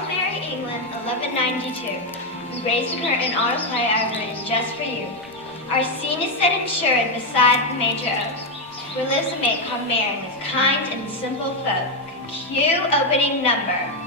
Hail Mary, England, 1192. We raise the curtain on a play I've written just for you. Our scene is set in Sherwood beside the major oak, where lives a maid called Mary with kind and simple folk. Cue opening number.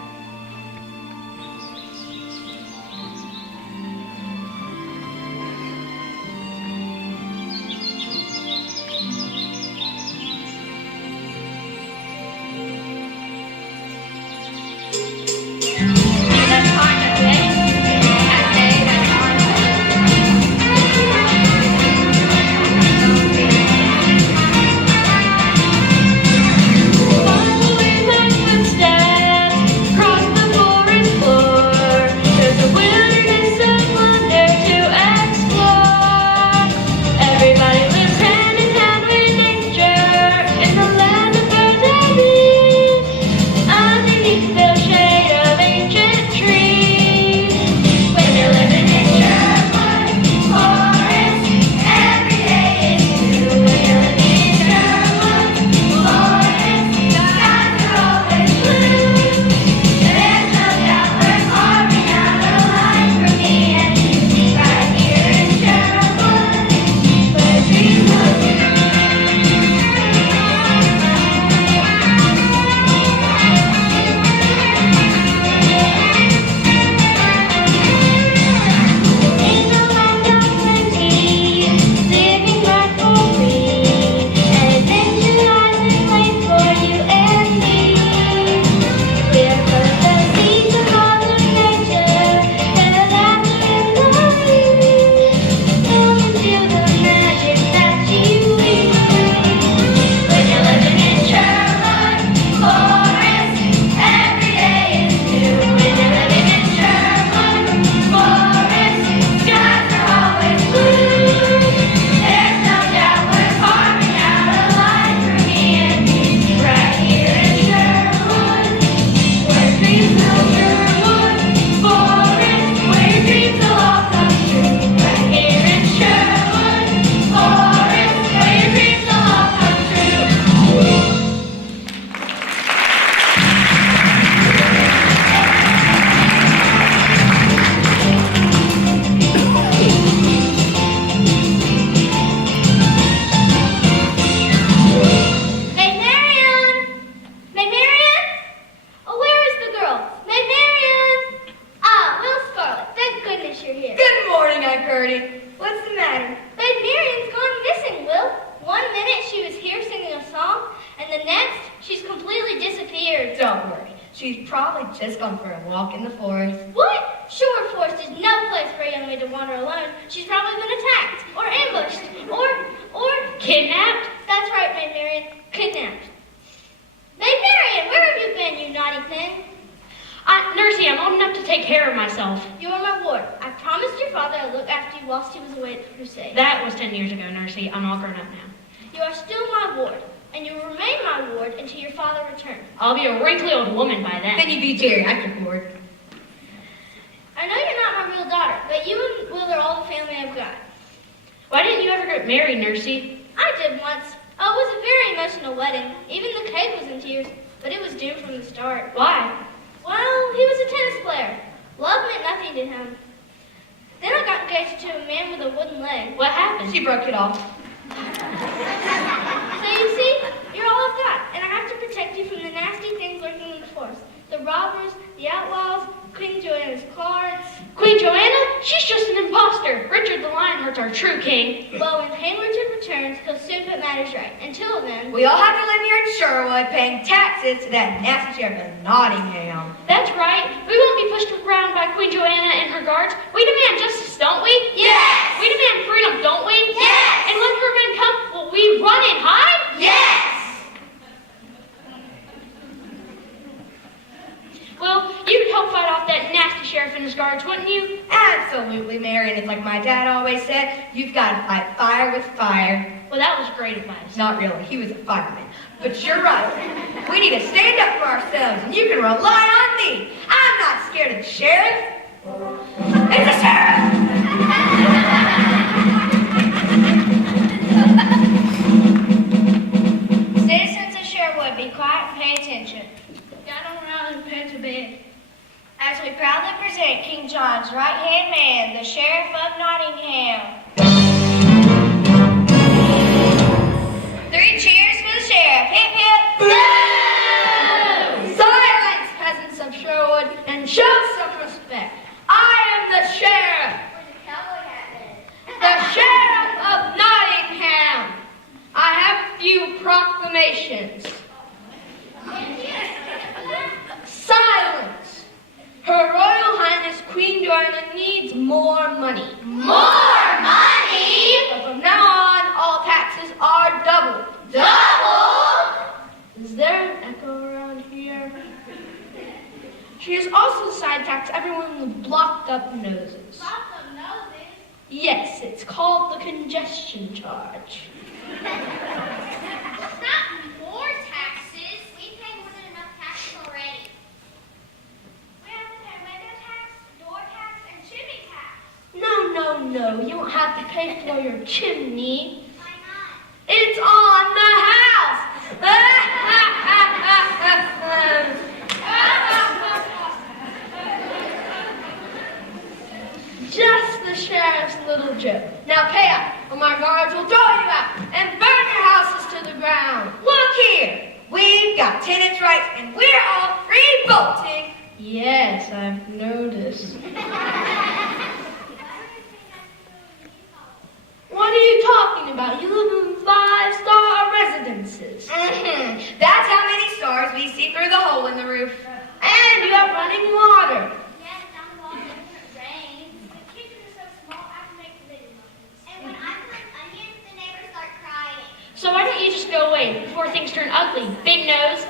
We all have to live here in Sherwood, paying taxes to that nasty sheriff in Nottingham. That's right. We won't be pushed around by Queen Joanna and her guards. We demand justice, don't we? Yes! We demand freedom, don't we? Yes! And when her men come, will we run and hide? Yes! Well, you'd help fight off that nasty sheriff and his guards, wouldn't you? Absolutely, Mary. And it's like my dad always said, you've got to fight fire with fire. Well, that was great advice. Not really. He was a fireman. But you're right. We need to stand up for ourselves, and you can rely on me. I'm not scared of the sheriff. It's the sheriff! Citizens of Sherwood, be quiet and pay attention. Gather around and put to bed. As we proudly present King John's right-hand man, the Sheriff of Nottingham. 3 cheers for the Sheriff. Hip, hip. Boo! Silence, peasants of Sherwood, and show some respect. I am the Sheriff. The Sheriff of Nottingham. I have a few proclamations. Silence. Her Royal Highness Queen Joanna needs more money. More money? But from now on, all taxes are doubled. Double? Is there an echo around here? She has also decided to tax everyone with blocked up noses. Lots of noses. Yes, it's called the congestion charge. Not more taxes. We pay more than enough taxes already. We have to pay window tax, door tax, and chimney tax. No. You don't have to pay for your chimney. Why not? It's on the house. Just the sheriff's little joke. Now pay up, or my guards will throw you out and burn your houses to the ground. Look here, we've got tenants' rights and we're all revolting. Yes, I've noticed. What are you talking about? You live in 5-star residences. That's how many stars we see through the hole in the roof. And you have running water. Yes, down the wall when it rains. The kitchen is so small, I can make living muffins. And when I plant onions, the neighbors start crying. So why don't you just go away before things turn ugly, big nose?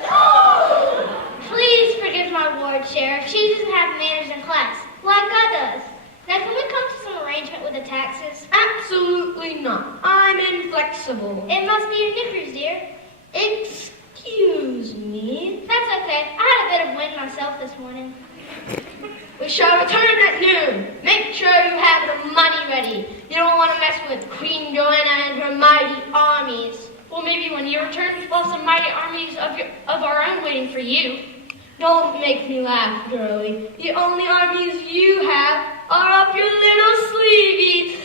Please forgive my ward, Sheriff. She doesn't have manners in class, like I does. Now, can we come to some arrangement with the taxes? Absolutely not. I'm inflexible. It must be your knickers, dear. Excuse me. That's okay. I had a bit of wind myself this morning. We shall return at noon. Make sure you have the money ready. You don't want to mess with Queen Joanna and her mighty armies. Well, maybe when you return, we'll have some mighty armies of our own waiting for you. Don't make me laugh, girlie. The only armies you have are up your little sleeveys.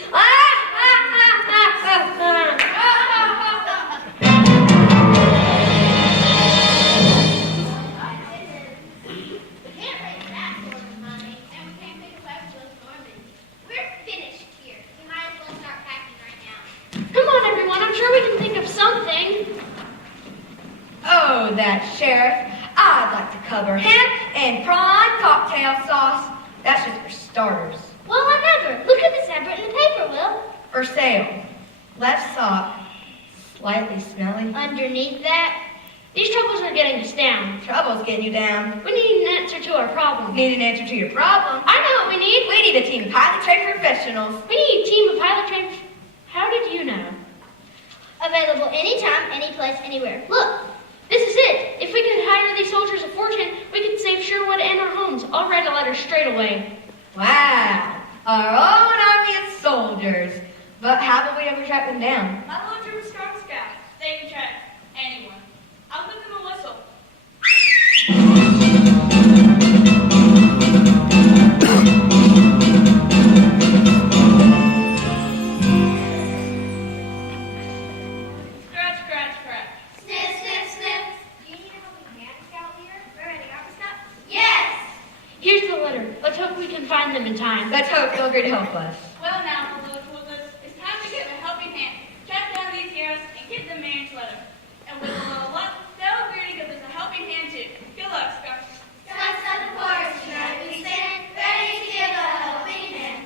Come on, everyone. I'm sure we can think of something. Oh, that sheriff. I'd like to cover him in prawn cocktail sauce. That's just for starters. Well, I never. Look at this advert in the paper, Will. For sale. Left sock. Slightly smelly. Underneath that, These troubles are getting us down. Trouble's getting you down. We need an answer to our problem. Need an answer to your problem? I know what we need. We need a team of highly trained professionals. We need a team of highly trained... How did you know? available anytime, any place, anywhere. Look, this is it. If we could hire these soldiers of fortune, we could save Sherwood and our homes. I'll write a letter straight away. Wow, our own army of soldiers. But how will we ever track them down? My little troop of Scout Scouts, they can track anyone. I'll give them a whistle. Scratch, scratch, scratch. Sniff, sniff, sniff. Do you need a helping hand, Scout leader? We're ready. Office Scout? Yes! Here's the letter. Let's hope we can find them in time. Let's hope they'll agree to help us. Well now, my little troopers, it's time to give a helping hand. Track down these heroes and get the man's letter. And with a little luck, they'll agree to give us a helping hand too. Good luck, Scouts. Scouts of the forest, united we stand, ready to give a helping hand.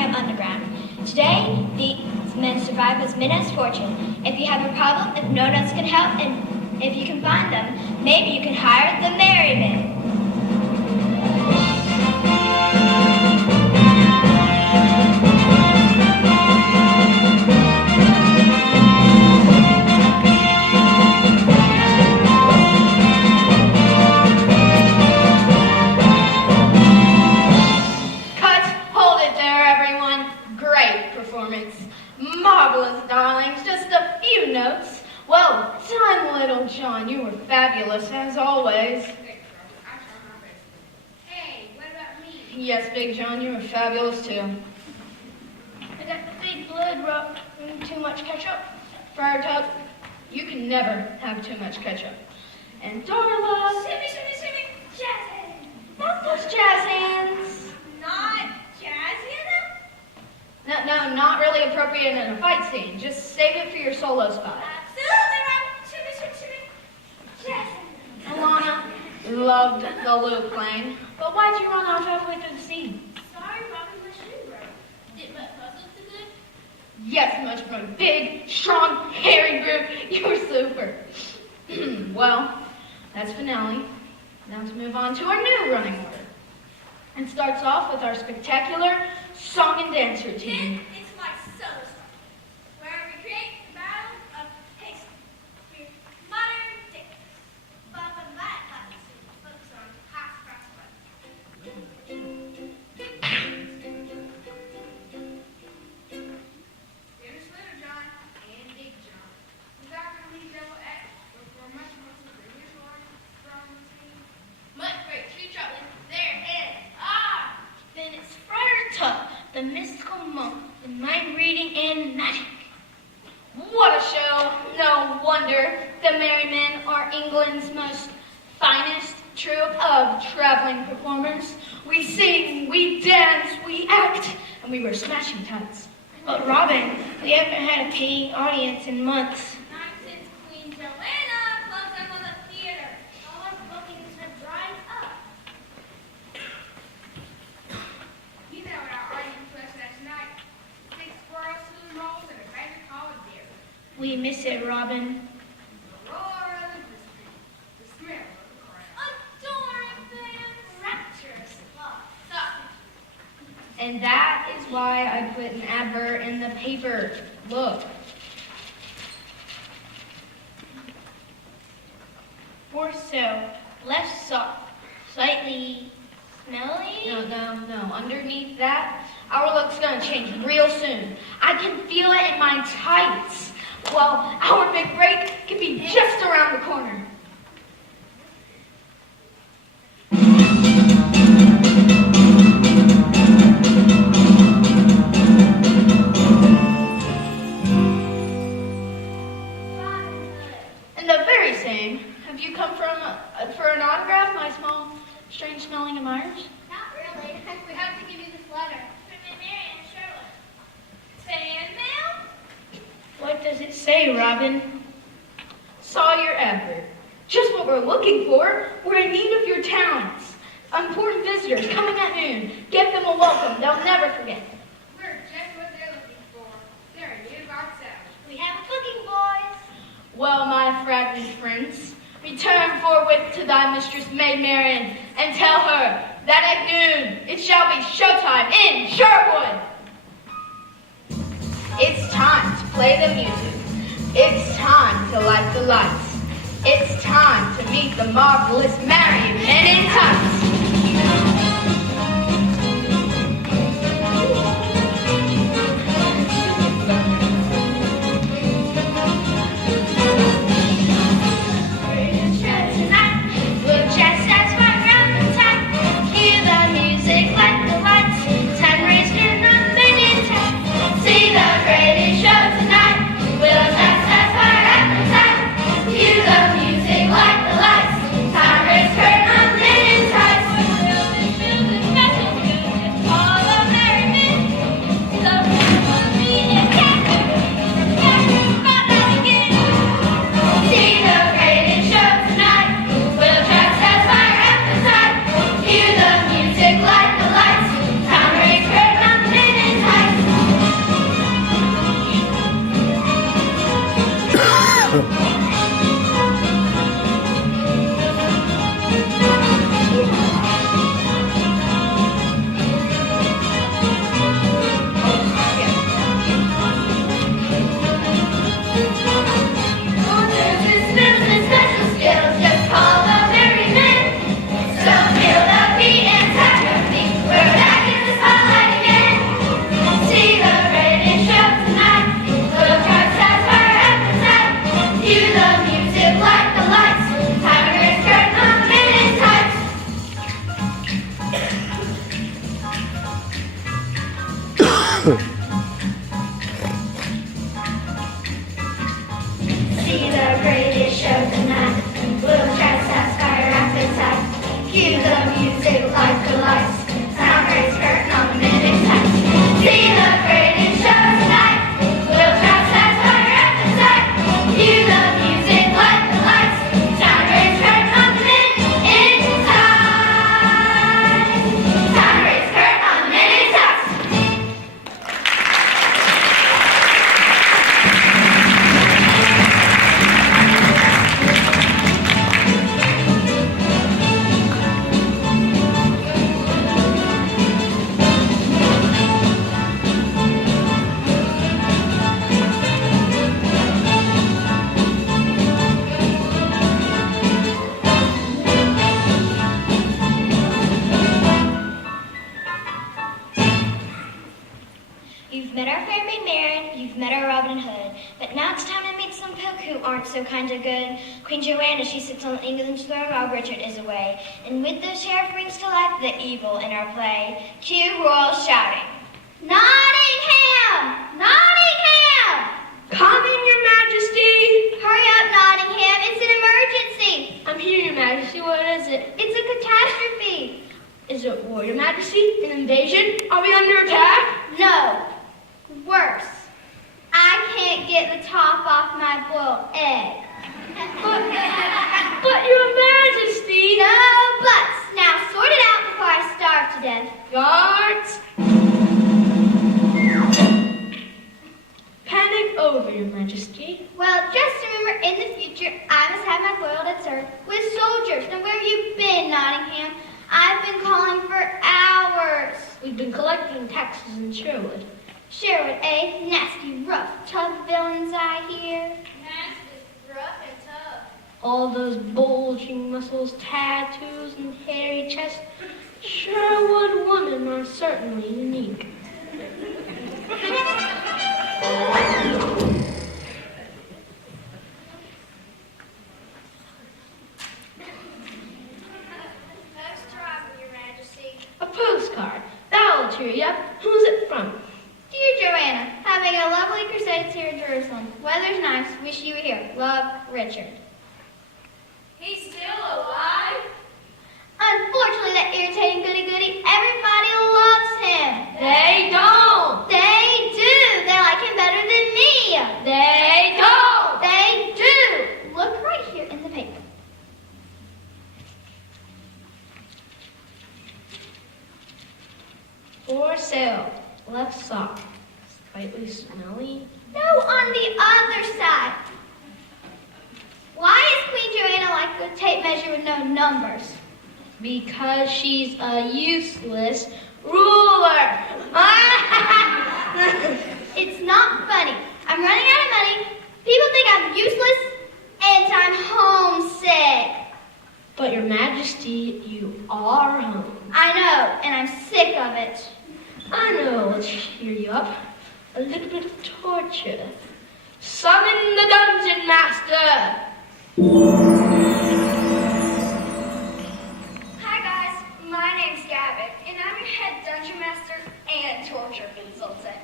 Nottingham Underground. Today, these men survive as men as fortune. If you have a problem, if no one else can help, and if you can find them, maybe you can hire the Merry Men. Marvelous, darlings. Just a few notes. Well done, little John. You were fabulous, as always. Hey, what about me? Yes, Big John, you were fabulous, too. I got the big blood rub too much ketchup. Friar Tuck, you can never have too much ketchup. And Darla... Shimmy, jazz hands. Not those jazz hands. Not jazz hands? No, not really appropriate in a fight scene. Just save it for your solo spot. Absolutely right. Shimmy, jazz hands. Alana loved the lute playing, but why'd you run off halfway through the scene? Sorry, Robin, my shoe broke. Did my puzzle too good? Yes, much more big, strong, hairy group. You were super. Well, that's finale. Now to move on to our new running order. It starts off with our spectacular song and dance routine. Then it's my solo song, where I recreate the battle of Hastings with modern techniques. But for my class, focus on half cross There's Little John and Big John. Without going to leave double X before much more to the usual strong routine. Much great tree traveling, there and Then it's Friar Tuck, the mystical monk, the mind reading and magic. What a show! No wonder the Merry Men are England's most finest troupe of traveling performers. We sing, we dance, we act, and we wear smashing tights. But Robin, we haven't had a paying audience in months. not since Queen Joanna closed down on the theater. All our bookings have dried up. You know what our audience was last night. 6 squirrels, 2 rolls, and a favorite called beer. We miss it, Robin. The roar of the street. The smell of the crowd. Adoring fans. Rapturous love. Sausage. And that is why I put an advert in the paper. Look. More so, less soft, slightly smelly. No. Underneath that, our look's gonna change real soon. I can feel it in my tights. Well, our big break can be just around the corner. And the very same. Have you come for an autograph, my small, strange-smelling admirers? Not really. We have to give you this letter. From Mary and Sherwood. Fan mail? What does it say, Robin? Saw your advert. Just what we're looking for. We're in need of your talents. Important visitors coming at noon. Give them a welcome. They'll never forget. We're just what they're looking for. They're in need of ourselves. We have a booking, boys. Well, my fragment friends, return forthwith to thy mistress Maid Marian, and tell her that at noon it shall be showtime in Sherwood. It's time to play the music. It's time to light the lights. It's time to meet the marvelous Merry Men in Tights. Like the lights, time is curtain on men in tights. See the greatest show tonight. We'll try to satisfy your appetite. Cue the music like the lights. Sound raise curtain on the minute tight. See the greatest show tonight. We'll try to satisfy your appetite. Cue the music like the lights. Sound raise curtain on the minute tight. Sound raise curtain on the minute tight. You've met our Fair Maid Marian, you've met our Robin Hood, but now it's time to meet some folk who aren't so kind of good. Queen Joanna, she sits on England's throne while Richard is away, and with the sheriff brings to life the evil in our play. Cue royal shouting. Nottingham! Nottingham! Coming, Your Majesty. Hurry up, Nottingham, it's an emergency. I'm here, Your Majesty. What is it? It's a catastrophe. Is it war, Your Majesty? An invasion? Are we under attack? No. Worse. I can't get the top off my boiled egg. But Your Majesty! No buts. Now sort it out before I starve to death. Guards! Panic over, Your Majesty. Well, just remember, in the future, I must have my boiled egg served with soldiers. Now, where have you been, Nottingham? I've been calling for hours. We've been collecting taxes in Sherwood. Sherwood, eh? Nasty, rough, tough villains, I hear. Nasty, rough, and tough. All those bulging muscles, tattoos, and hairy chests. Sherwood women are certainly unique. Next driver, Your Majesty. A postcard. That'll cheer you up. Who's it from? Dear Joanna, having a lovely crusade here in Jerusalem. Weather's nice. Wish you were here. Love, Richard. He's still alive? Unfortunately, that irritating goody-goody, everybody loves him. They don't. They do. They like him better than me. They don't. They do. Look right here in the paper. For sale. Left sock. Slightly smelly. No, on the other side. Why is Queen Joanna like a tape measure with no numbers? Because she's a useless ruler. It's not funny. I'm running out of money. People think I'm useless, and I'm homesick. But Your Majesty, you are home. I know, and I'm sick of it. I know, let's cheer you up. A little bit of torture. Summon the dungeon master. Hi, guys. My name's Gavin, and I'm your head dungeon master and torture consultant.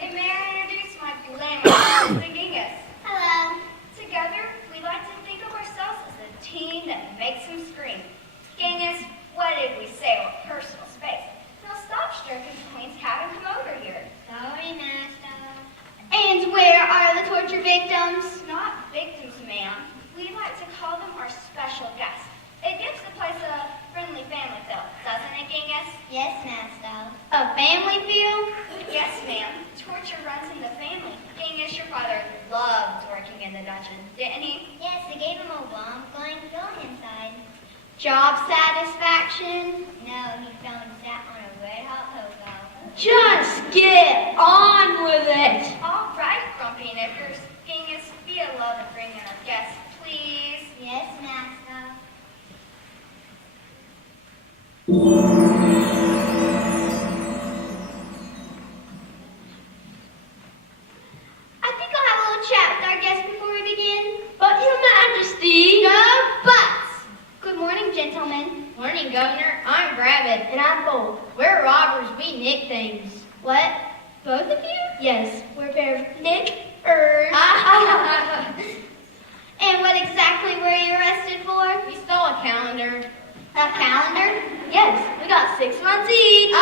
And may I introduce my glamorous the Gingas. Hello. Together, we like to think of ourselves as a team that makes them scream. Genghis, what did we say with personal space? Now stop stroking the Queen's cabin, come over here. Sorry, Master. And where are the torture victims? Not victims, ma'am. We like to call them our special guests. It gives the place a friendly family feel, doesn't it, Genghis? Yes, Master. A family feel? Yes, ma'am. Torture runs in the family. Genghis, your father loved working in the dungeon, didn't he? Yes, I gave him a warm, flying fill inside. Job satisfaction? No, he fell and sat on a red-hot cocoa. Just get on with it. All right, Grumpy Knickers. Genghis, be a love and bring in our guests, please. Yes, Master. I think I'll have a little chat with our guests before we begin. But Your Majesty. No buts! Good morning, gentlemen. Morning, Governor. I'm Rabbit. And I'm bold. We're robbers. We nick things. What? Both of you? Yes, we're a pair of knickers. And what exactly were you arrested for? We stole a calendar. A calendar? Yes, we got 6 months each.